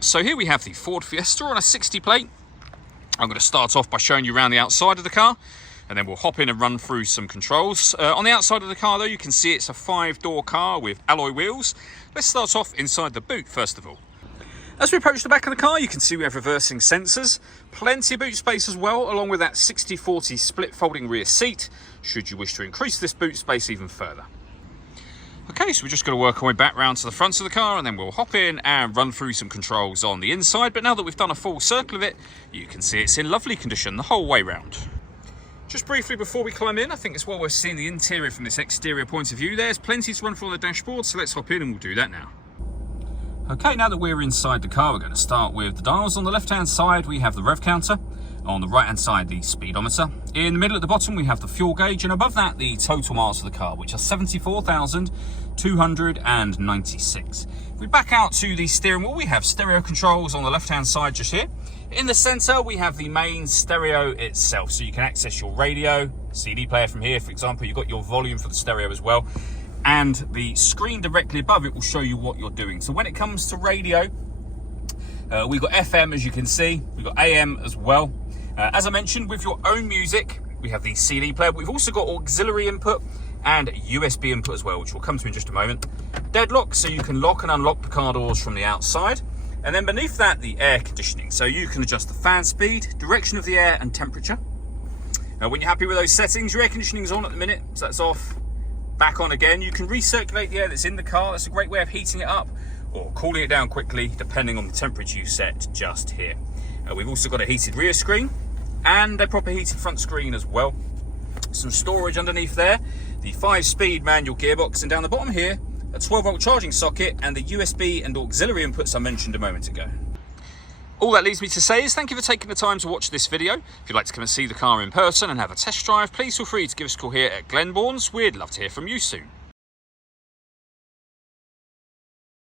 So here we have the Ford Fiesta on a 60 plate. I'm going to start off by showing you around the outside of the car, and then we'll hop in and run through some controls. On the outside of the car though, you can see it's a 5-door car with alloy wheels. Let's start off inside the boot first of all. As we approach the back of the car, you can see we have reversing sensors, plenty of boot space as well, along with that 60/40 split folding rear seat, should you wish to increase this boot space even further. Okay, so we're just going to work our way back round to the front of the car, and then we'll hop in and run through some controls on the inside. But now that we've done a full circle of it, you can see it's in lovely condition the whole way round. Just briefly before we climb in, I think it's well worth seeing the interior from this exterior point of view. There's plenty to run through on the dashboard, so let's hop in and we'll do that now. Okay, now that we're inside the car, we're going to start with the dials. On the left-hand side, we have the rev counter. On the right-hand side, the speedometer. In the middle at the bottom, we have the fuel gauge. And above that, the total miles of the car, which are 74,296. If we back out to the steering wheel, we have stereo controls on the left-hand side just here. In the center, we have the main stereo itself. So you can access your radio, CD player from here, for example. You've got your volume for the stereo as well. And the screen directly above it will show you what you're doing. So when it comes to radio, we've got FM, as you can see. We've got AM as well. As I mentioned, with your own music, we have the CD player, but we've also got auxiliary input and USB input as well, which we'll come to in just a moment. Deadlock, so you can lock and unlock the car doors from the outside. And then beneath that, the air conditioning. So you can adjust the fan speed, direction of the air, and temperature. When you're happy with those settings, your air conditioning is on at the minute, so that's off. Back on again. You can recirculate the air that's in the car. That's a great way of heating it up or cooling it down quickly, depending on the temperature you set just here. We've also got a heated rear screen and a proper heated front screen as well. Some storage underneath there, the 5-speed manual gearbox, and down the bottom here, a 12-volt charging socket and the USB and auxiliary inputs I mentioned a moment ago. All that leaves me to say is thank you for taking the time to watch this video. If you'd like to come and see the car in person and have a test drive, please feel free to give us a call here at Glenbourne's. We'd love to hear from you soon.